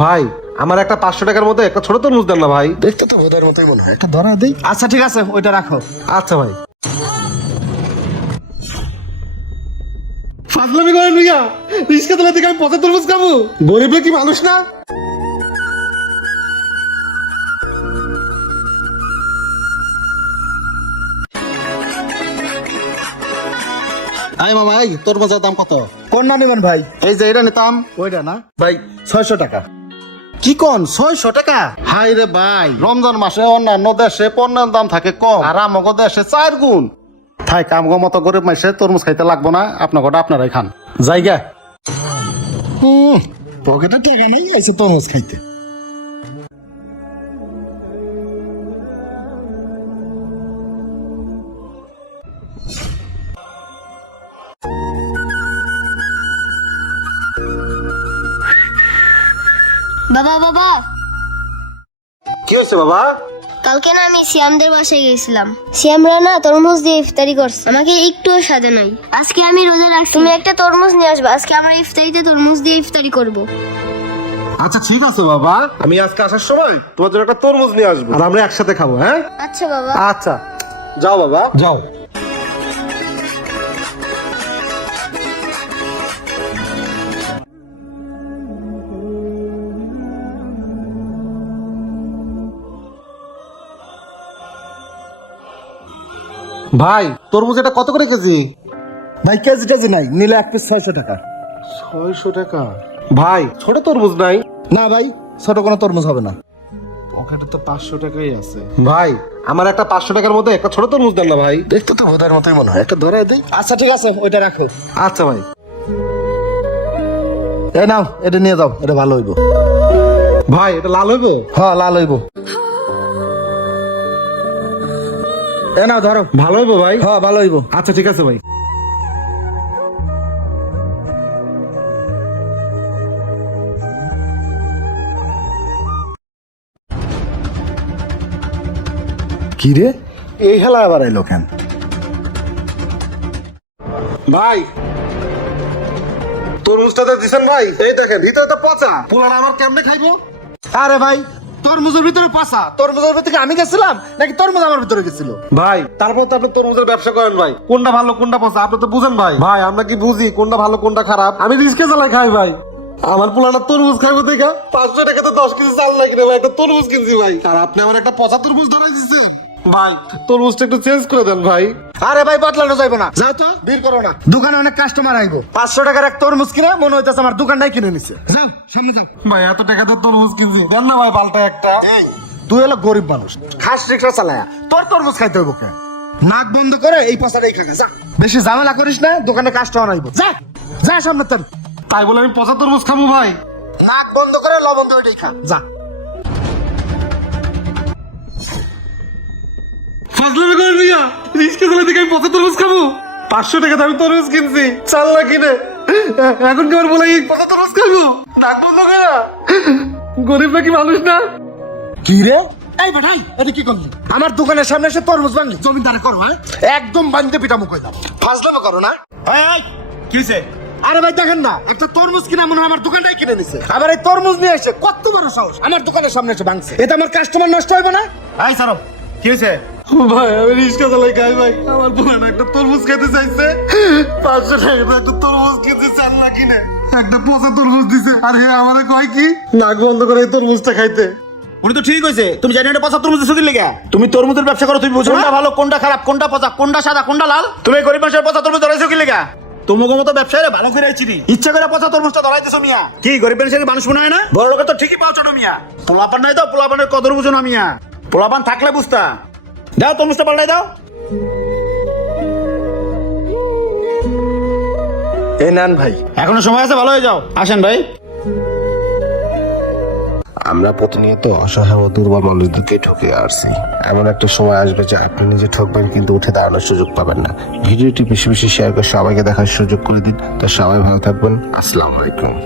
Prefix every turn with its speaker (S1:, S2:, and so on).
S1: ভাই আমার একটা পাঁচশো টাকার মধ্যে একটা ছোট তরমুজ দেন না ভাই।
S2: দেখতে তো বোধের মতোই মনে হয়। একটা ধরা দেই।
S3: আচ্ছা ঠিক আছে ওইটা রাখো।
S1: আচ্ছা ভাই। ফাজলামি করেন মিয়া রিক্সা তোলা থেকে আমি পচা তরমুজ খাব। গরিব কি মানুষ না?
S2: আই মামা এই তোর বাজার দাম কত?
S3: কোন না নেবেন ভাই।
S2: এই যে এটা নিতাম।
S3: ওইটা না?
S2: ভাই
S3: ছয়শো টাকা।
S2: কি কন? ছয়শো টাকা? হাই রে ভাই রমজান মাসে অন্যান্য দেশে পণ্যের দাম থাকে কম আর আমাকে দেশে চার গুণ। থাই কাম মতো গরিব মাসে তরমুজ খাইতে লাগবো না আপনার গোটা আপনারাই খান। জায়গা? হুম পকেটে টাকা নাই আইসে তরমুজ খাইতে।
S4: বাবা বাবা।
S1: কি হয়েছে বাবা?
S4: কালকে না আমি শ্যামদের বাসায় গেছিলাম শ্যামরা না তরমুজ দিয়ে ইফতারি করছে। আমাকে একটুও সাজে নাই। আজকে আমি রোজা রাখছি। তুমি একটা তরমুজ নিয়ে আসবে। আজকে আমরা ইফতারিতে তরমুজ দিয়ে ইফতারি করব।
S1: আচ্ছা ঠিক আছে বাবা। আমি আজকে আসার সময় তোমার জন্য একটা তরমুজ নিয়ে আসব। আর আমরা একসাথে খাব হ্যাঁ?
S4: আচ্ছা বাবা।
S1: আচ্ছা। যাও বাবা। যাও। ভাই তরমুজ এটা কত করে কেজি?
S3: ভাই কেজি টেজি নাই নিলে এক পিস ছয়শো টাকা।
S1: ছয়শো টাকা? ভাই ছোট তরমুজ নাই?
S3: না ভাই ছোট কোনো তরমুজ হবে না।
S1: পকেটে তো পাঁচশো টাকাই আছে। ভাই আমার একটা পাঁচশো টাকার মধ্যে একটা ছোট তরমুজ দেন না ভাই।
S2: দেখতে তো বোধের মতোই মনে হয়। একটা ধরা দেই।
S3: আচ্ছা ঠিক আছে ওইটা রাখো।
S1: আচ্ছা ভাই।
S3: এই নাও এটা নিয়ে যাও এটা ভালো হইব।
S1: ভাই এটা লাল হইব?
S3: হ্যাঁ লাল হইব। এ নাও ধরো।
S1: ভালো হইব ভাই?
S3: হ্যাঁ ভালো হইব।
S1: আচ্ছা ঠিক আছে ভাই।
S3: কি রে? এই হেলা আবার এলো কেন?
S1: ভাই তরমুজটাতে দিছেন ভাই এই দেখেন ভিতরে তো পচা। পোলাটা আমার কেমনে খাইবো?
S3: আরে ভাই তরমুজের ভিতরে পাসা তরমুজের ভিতরে আমি গেছিলাম? নাকি তরমুজ আমার ভিতরে গেছিল?
S1: ভাই তারপর তো আপনি তরমুজের ব্যবসা করেন ভাই। কোনটা ভালো কোনটা পচা আপনি তো বুঝেন ভাই। ভাই আমরা কি বুঝি কোনটা ভালো কোনটা খারাপ? আমি রিস্কে চালাই খাই ভাই। আমার পোলাটা তরমুজ খাইবো দেখা। পাঁচশো টাকা তো দশ কেজি চাল লাগে ভাই একটা তরমুজ কিনছি ভাই। আর আপনি আমার একটা পচা তরমুজ ধরাই দিচ্ছেন ভাই তরমুজটা একটু চেঞ্জ করে দেন ভাই।
S3: আরে ভাই বাতলানো যাইবো না। যাও তো। বীর করো না। দোকানে অনেক কাস্টমার আইবো। পাঁচশো টাকার এক তরমুজ কিনে মনে হইতেছে আমার দোকানটাই কিনে নিছে। সামনে যাও।
S1: ভাই এত টাকা তো তরমুজ কিনছি। দেন না ভাই পাল্টা একটা।
S3: তুই হলো গরিব মানুষ। খাস রিক্সা চালায়া। তোর তরমুজ খাইতে হইব কে? নাক বন্ধ করে এই পাশাটাই খাগা যা। বেশি ঝামেলা করিস না দোকানে কাস্টমার আইবো। যা যা সামনে তোর।
S1: তাই বলে আমি পচা তরমুজ খাব ভাই।
S3: নাক বন্ধ করে লবণ দিয়ে ওইটাই খা। যা।
S1: ফাজলামি করেন মিয়া রিস্কে চলে থেকে আমি পচা তরমুজ খাব পাঁচশো টাকা আমি তরমুজ কিনছি। চাল না কিনে। এখন কি বলে এই পচা তরমুজ খাব নাক বন্ধ করে। গরিব নাকি মানুষ না?
S3: কি রে? এই ভাই এটা কি করলি? আমার দোকানের সামনে এসে তরমুজ ভাঙলি? জমিদারে করো হ্যাঁ? একদম বান্ধে পিটা মুখ কইলাম ফাজলামো করো না।
S5: কি হয়েছে
S3: আরে ভাই দেখেন না একটা তরমুজ কিনা মনে হয় আমার দোকানটাই কিনে নিছে। আবার এই তরমুজ নিয়ে এসে কত বড় সাহস। আমার দোকানের সামনে এসে ভাঙছে। এটা আমার কাস্টমার নষ্ট হইবে না?
S5: এই সারো কি হয়েছে
S1: ভাই আমি রিস্কা চালাই খাই ভাই। আমার বোন একটা তরমুজ খেতে চাইছে। পাঁচশো টাকা একটা তরমুজ কিনতে চাল না কিনে? একটা পচা তরমুজ দিছে। আর হে আমারে কয় কি? নাক বন্ধ করে এই তরমুজটা খাইতে।
S5: উনি তো ঠিক হয়েছে তুমি জানি এটা পচা তরমুজ দিলে তুমি তরমুজের ব্যবসা করো তুমি বুঝো কোনটা? ভালো কোনটা খারাপ কোনটা পচা কোনটা সাদা কোনটা লাল? তুমি গরিব মানুষের পচা তরমুজ ধরাইছো কি লেগা তোমাকে মতো ব্যবসায়ী ভালো করে চিনি ইচ্ছা করে পচা তরমুজটা ধরাই দিছো মিয়া। কি গরিব মানুষের মানুষ মনে হয় না? বড় লোকের তো ঠিকই পাও ছোট মিয়া। পোলাপান নাই তো পোলাপানের কদর বুঝো না মিয়া। পোলাপান থাকলে বুঝতা। দাও তরমুজটা পাল্টাই দাও।
S3: এই নেন ভাই।
S5: এখনও সময় আছে ভালো হয়ে যাও। আসেন ভাই।
S2: আমরা প্রতিনিয়ত অসহায় ও দুর্বল মানুষদেরকে ঠকে আসছি এমন একটা সময় আসবে যে আপনি নিজে ঠকবেন কিন্তু উঠে দাঁড়ানোর সুযোগ পাবেন না। ভিডিওটি বেশি বেশি শেয়ার করে সবাইকে দেখার সুযোগ করে দিন। তো সবাই ভালো থাকবেন। আসসালামু আলাইকুম।